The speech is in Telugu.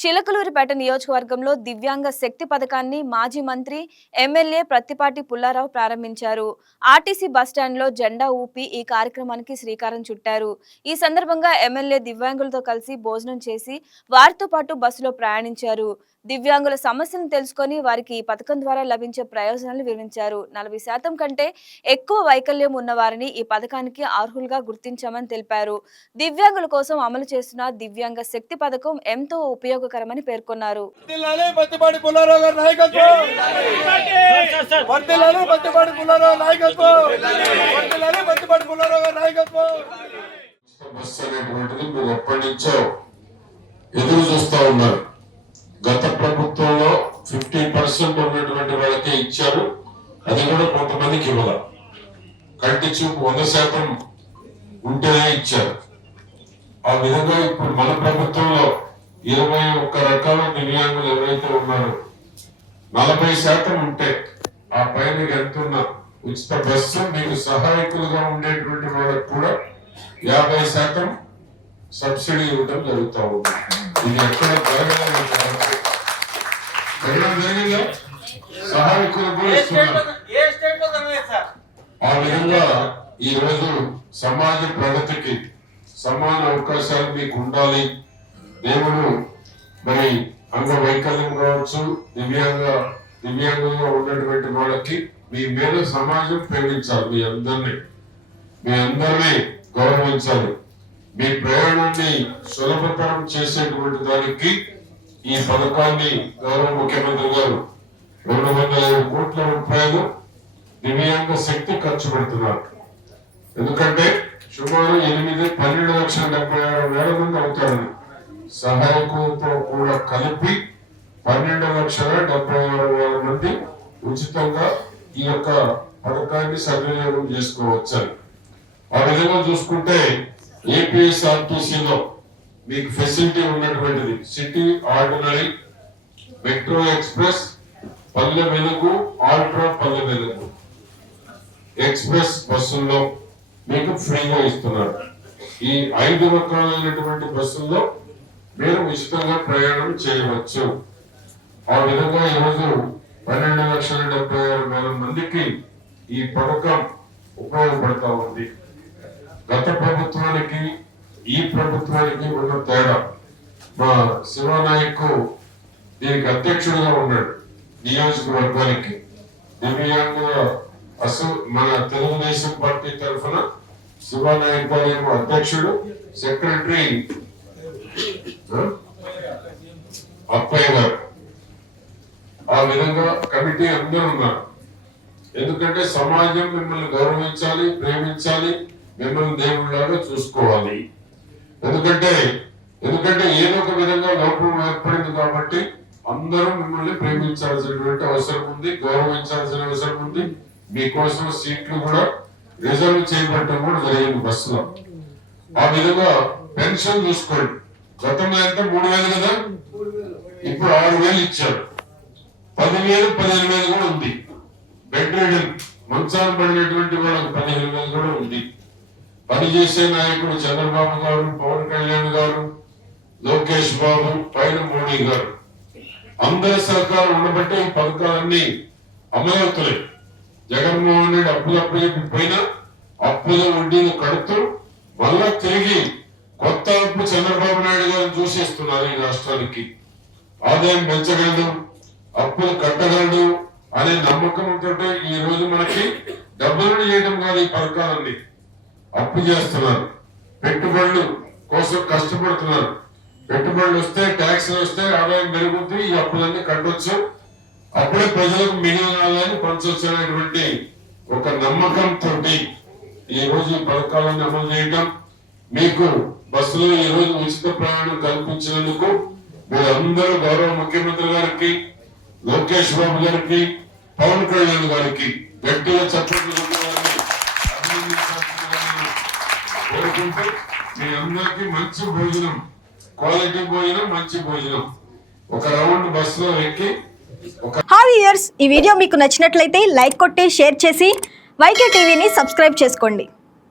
చిలకలూరిపేట నియోజకవర్గంలో దివ్యాంగ శక్తి పథకాన్ని మాజీ మంత్రి ఎమ్మెల్యే ప్రత్తిపాటి పుల్లారావు ప్రారంభించారు. ఆర్టీసీ బస్టాండ్లో జెండా ఊపి ఈ కార్యక్రమానికి శ్రీకారం చుట్టారు. ఈ సందర్భంగా ఎమ్మెల్యే దివ్యాంగులతో కలిసి భోజనం చేసి వారితో పాటు బస్సులో ప్రయాణించారు. దివ్యాంగుల సమస్యలను తెలుసుకొని వారికి ఈ పథకం ద్వారా లభించే ప్రయోజనాలు వివరించారు. 40% కంటే ఎక్కువ వైకల్యం ఉన్న వారిని ఈ పథకానికి అర్హులుగా గుర్తించామని తెలిపారు. దివ్యాంగుల కోసం అమలు చేస్తున్న దివ్యాంగ శక్తి పథకం ఎంతో ఉపయోగకరమని పేర్కొన్నారు. ఎదురు చూస్తా ఉన్నారు. గత ప్రభుత్వంలో 50% ఉన్నటువంటి వాళ్ళకే ఇచ్చారు. అది కూడా కొంతమందికి ఇవ్వాల. కంటి చూపు 100% ఉంటేనే ఇచ్చారు. ఆ విధంగా ఇప్పుడు మన ప్రభుత్వంలో 21 రకాల దివ్యాంగులు ఎవరైతే ఉన్నారో 40% ఉంటే ఆ పైన ఎంతున్న ఉచిత బస్సు మీకు సహాయకులుగా ఉండేటువంటి వాళ్ళకు కూడా 50% సబ్సిడీ ఇవ్వడం జరుగుతూ ఉంది. ఇది ఎక్కడ సహాయకులు కూడా ఇస్తున్నారు. ఆ విధంగా ఈ రోజు సమాజ ప్రగతికి సమాన అవకాశాలు మీకు ఉండాలి. దేవుడు మరి అంగవైకల్యం కావచ్చు, దివ్యాంగులుగా ఉన్నటువంటి వాళ్ళకి మీ మీద సమాజం ప్రేమించాలి. మీ అందరినీ గౌరవించాలి. మీ ప్రయాణాన్ని సులభతరం చేసేటువంటి దానికి ఈ పథకాన్ని గౌరవ ముఖ్యమంత్రి గారు 205 కోట్ల రూపాయలు దివ్యాంగ శక్తి ఖర్చు పెడుతున్నారు. ఎందుకంటే సుమారు 12,76,000 మంది అవుతారని సహాయకులతో కూడా కలిపి 12,76,000 మంది ఉచితంగా ఈ యొక్క పథకాన్ని సద్వినియోగం చేసుకోవచ్చని. ఆ విధంగా చూసుకుంటే ఏపీఎస్ఆర్టీసీలో మీకు ఫెసిలిటీ ఉన్నటువంటిది city ordinary, metro express, Palle Velugu, ultra Palle Velugu express బస్సుల్లో మీకు ఫ్రీగా ఇస్తున్నారు. ఈ 5 రకాలైనటువంటి బస్సుల్లో మీరు ఉచితంగా ప్రయాణం చేయవచ్చు. ఆ విధంగా ఈరోజు 12,76,000 మందికి ఈ పథకం ఉపయోగపడతా ఉంది. గత ప్రభుత్వానికి ఈ ప్రభుత్వానికి ఉన్న తేడా, మా శివనాయక్ దీనికి అధ్యక్షుడిగా ఉన్నాడు. నియోజకవర్గానికి దివ్యాంగుల మన తెలుగుదేశం పార్టీ తరఫున శివనాయక్ గారు అధ్యక్షుడు, సెక్రటరీ అప్పయ్య గారు. ఆ విధంగా కమిటీ అందరూ ఉన్నారు. ఎందుకంటే సమాజం మిమ్మల్ని గౌరవించాలి, ప్రేమించాలి, మిమ్మల్ని దేవుళ్ళగా చూసుకోవాలి. ఎందుకంటే ఏదో ఒక విధంగా లోపం ఏర్పడింది కాబట్టి అందరూ మిమ్మల్ని ప్రేమించాల్సినటువంటి అవసరం ఉంది, గౌరవించాల్సిన అవసరం ఉంది. మీకోసం సీట్లు కూడా రిజర్వ్ చేయబడటం కూడా జరిగింది బస్సులో. ఆ విధంగా పెన్షన్ చూసుకోండి. గతంలో ఎంత 3,000 కదా, ఇప్పుడు 6,000 ఇచ్చారు. 10,000, 15,000 కూడా ఉంది. బెడ్ రిడన్ మంచాలు పడినటువంటి వాళ్ళకి 15,000 కూడా ఉంది. పనిచేసే నాయకుడు చంద్రబాబు గారు, పవన్ కళ్యాణ్ గారు, లోకేష్ బాబు, పైన మోడీ గారు అందరి సహకారం ఉండబట్టే ఈ పథకాలన్నీ అమలవుతున్నాయి. జగన్మోహన్ రెడ్డి అప్పులు చెప్పిపోయినా అప్పుల వడ్డీలు కడుతూ మళ్ళా తిరిగి కొత్త అప్పు చంద్రబాబు నాయుడు గారిని చూసేస్తున్నారు. ఈ రాష్ట్రానికి ఆదాయం పెంచగలడు, అప్పులు కట్టగలడు అనే నమ్మకంతో ఈ రోజు మనకి డబ్బులు చేయడం కాదు, ఈ పథకాలన్నీ అప్పు చేస్తున్నారు. పెట్టుబడులు కోసం కష్టపడుతున్నారు. పెట్టుబడులు వస్తే, ట్యాక్స్లు వస్తే ఆదాయం పెరుగుతుంది, ఈ అప్పులన్నీ కట్టొచ్చు, అప్పుడే ప్రజలకు మిగిలిన ఆదాయాన్ని పంచవచ్చు అనేటువంటి ఒక నమ్మకంతో ఈ రోజు ఈ పథకాలను అమలు చేయడం, మీకు బస్సులో ఈ రోజు ఉచిత ప్రయాణం కల్పించినందుకు మీరందరూ గౌరవ ముఖ్యమంత్రి గారికి, లోకేష్ బాబు గారికి, పవన్ కళ్యాణ్ గారికి గట్టిగా చప్పట్లు కోరుకుంటూ మీ అందరికి మంచి భోజనం, క్వాలిటీ భోజనం, మంచి భోజనం ఒక రౌండ్ బస్సులో ఎక్కి హాయ్ వ్యూయర్స్, ఈ వీడియో మీకు నచ్చినట్లయితే లైక్ కొట్టి షేర్ చేసి వైకే టీవీని సబ్స్క్రైబ్ చేసుకోండి.